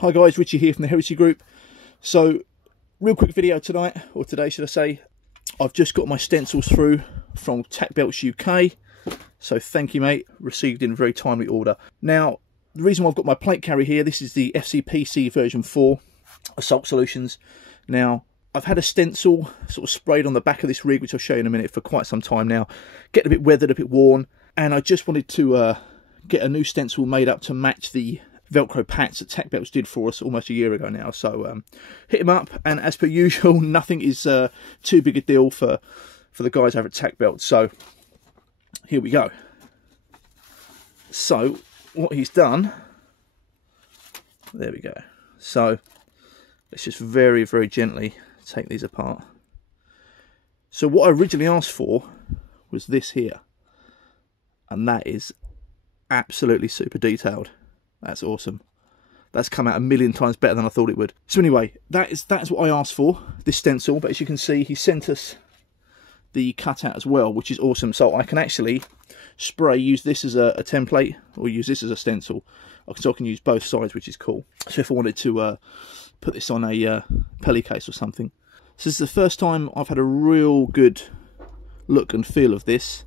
Hi guys, Richie here from the Heritage Group. So, real quick video tonight, or today should I say. I've just got my stencils through from Tacbelts UK. So thank you mate, received in very timely order. Now, the reason why I've got my plate carrier here, this is the FCPC version 4 Assault Solutions. Now, I've had a stencil sort of sprayed on the back of this rig, which I'll show you in a minute, for quite some time now. Getting a bit weathered, a bit worn, and I just wanted to get a new stencil made up to match the Velcro pats that Tacbelts did for us almost a year ago now. So hit him up, and as per usual, nothing is too big a deal for the guys over at Tacbelts. So here we go. So what he's done, there we go. So let's just very, very gently take these apart. So what I originally asked for was this here, and that is absolutely super detailed. That's awesome. That's come out a million times better than I thought it would. So anyway, that's what I asked for, this stencil. But as you can see, he sent us the cutout as well, which is awesome. So I can actually use this as a template, or use this as a stencil. So I can use both sides, which is cool. So if I wanted to put this on a pelly case or something. So this is the first time I've had a real good look and feel of this.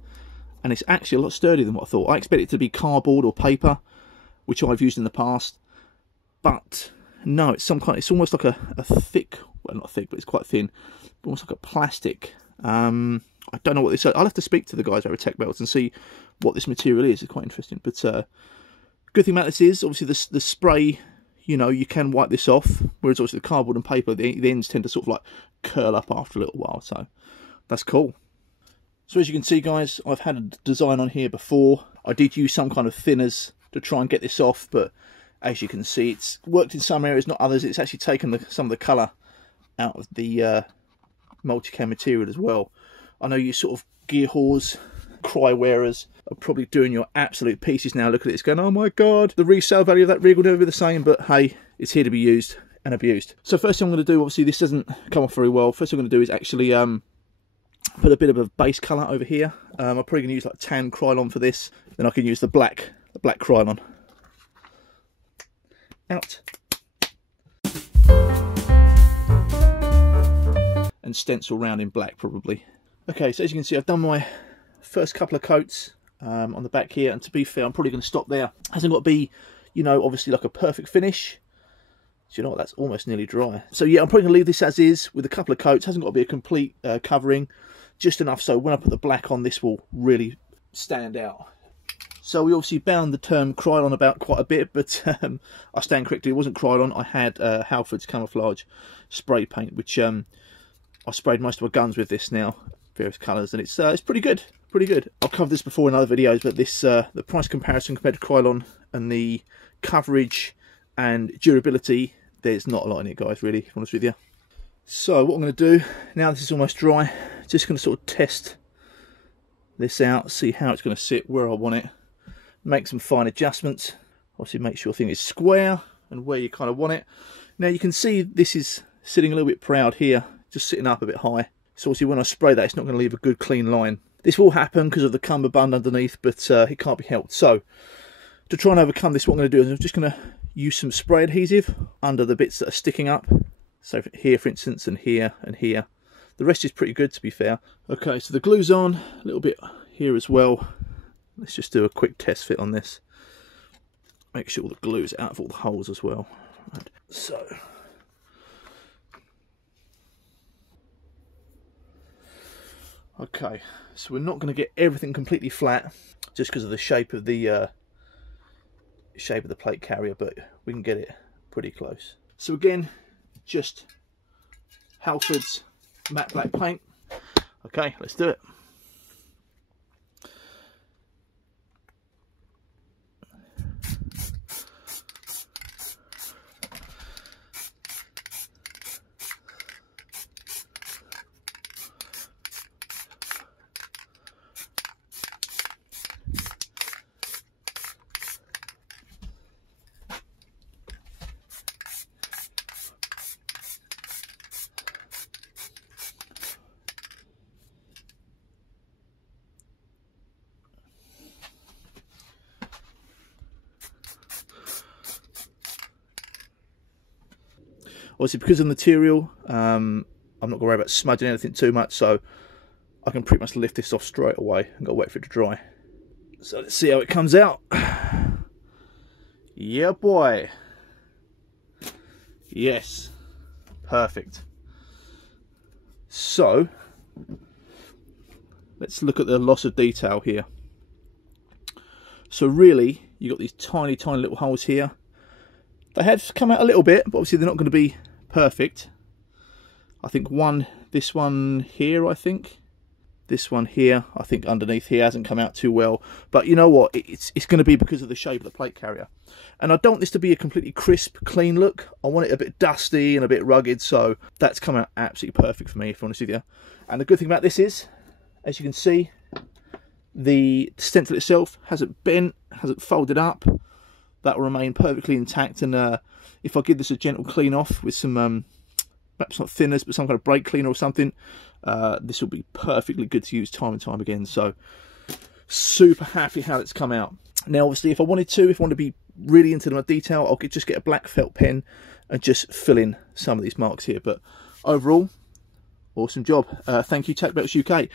And it's actually a lot sturdier than what I thought. I expected it to be cardboard or paper, which I've used in the past, but no, it's almost like a thick, well not thick, but it's quite thin, almost like a plastic. I don't know what this is. I'll have to speak to the guys over at Tacbelts and see what this material is. It's quite interesting. But good thing about this is, obviously the spray, you know, you can wipe this off, whereas obviously the cardboard and paper, the ends tend to sort of like curl up after a little while, so that's cool. So as you can see guys, I've had a design on here before. I did use some kind of thinners to try and get this off, but as you can see, it's worked in some areas, not others. It's actually taken some of the colour out of the multicam material as well. I know you sort of gear whores, cry wearers are probably doing your absolute pieces now. Look at this, going, oh my god, the resale value of that rig will never be the same, but hey, it's here to be used and abused. So first thing I'm going to do, obviously this doesn't come off very well. First thing I'm going to do is actually put a bit of a base colour over here. I'm probably going to use like tan Krylon for this. Then I can use the black Krylon. Out. And stencil round in black probably. Okay, so as you can see, I've done my first couple of coats on the back here, and to be fair, I'm probably going to stop there. Hasn't got to be, you know, obviously like a perfect finish. Do you know what, that's almost nearly dry. So yeah, I'm probably going to leave this as is with a couple of coats. Hasn't got to be a complete covering, just enough so when I put the black on, this will really stand out. So we obviously bound the term Krylon about quite a bit, but I stand corrected, it wasn't Krylon. I had Halford's camouflage spray paint, which I sprayed most of my guns with this now, various colours, and it's pretty good, pretty good. I've covered this before in other videos, but this the price comparison compared to Krylon and the coverage and durability, there's not a lot in it, guys, really, to be honest with you. So what I'm going to do, now this is almost dry, just going to sort of test this out, see how it's going to sit, where I want it. Make some fine adjustments, obviously make sure thing is square and where you kind of want it. Now you can see this is sitting a little bit proud here, just sitting up a bit high. So obviously when I spray that, it's not going to leave a good clean line. This will happen because of the cummerbund underneath, but it can't be helped. So to try and overcome this, what I'm going to do is I'm just going to use some spray adhesive under the bits that are sticking up. So here for instance, and here and here. The rest is pretty good, to be fair. Okay, so the glue's on, a little bit here as well. Let's just do a quick test fit on this. Make sure the glue's out of all the holes as well. Right. So, okay, so we're not going to get everything completely flat just because of the shape of the plate carrier, but we can get it pretty close. So again, just Halford's matte black paint. Okay, let's do it. Obviously, because of the material, I'm not going to worry about smudging anything too much, so I can pretty much lift this off straight away and go wait for it to dry. So let's see how it comes out. Yeah, boy. Yes. Perfect. So, let's look at the loss of detail here. So really, you've got these tiny, tiny little holes here. They have come out a little bit, but obviously they're not going to be perfect. I think this one here, this one here, I think underneath here hasn't come out too well. But you know what? It's going to be because of the shape of the plate carrier. And I don't want this to be a completely crisp, clean look. I want it a bit dusty and a bit rugged. So that's come out absolutely perfect for me, if I'm honest with you. And the good thing about this is, as you can see, the stencil itself hasn't bent, hasn't folded up. That will remain perfectly intact. And if I give this a gentle clean off with some, perhaps not thinners, but some kind of brake cleaner or something, this will be perfectly good to use time and time again. So super happy how it's come out. Now obviously, if I wanted to be really into the detail, I could just get a black felt pen and just fill in some of these marks here. But overall, awesome job. Thank you, Tacbelts UK.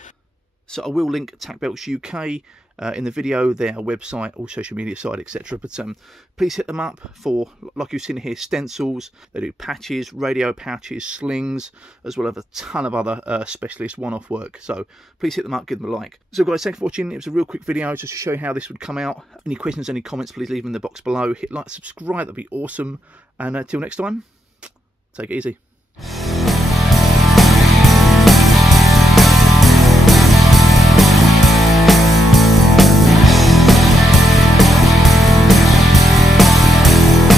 So I will link Tacbelts UK in the video, their website, all social media site, etc. But please hit them up for, like you've seen here, stencils. They do patches, radio pouches, slings, as well as a ton of other specialist one-off work. So please hit them up, give them a like. So guys, thanks for watching. It was a real quick video just to show you how this would come out. Any questions, any comments, please leave them in the box below. Hit like, subscribe, that'd be awesome. And until next time, take it easy.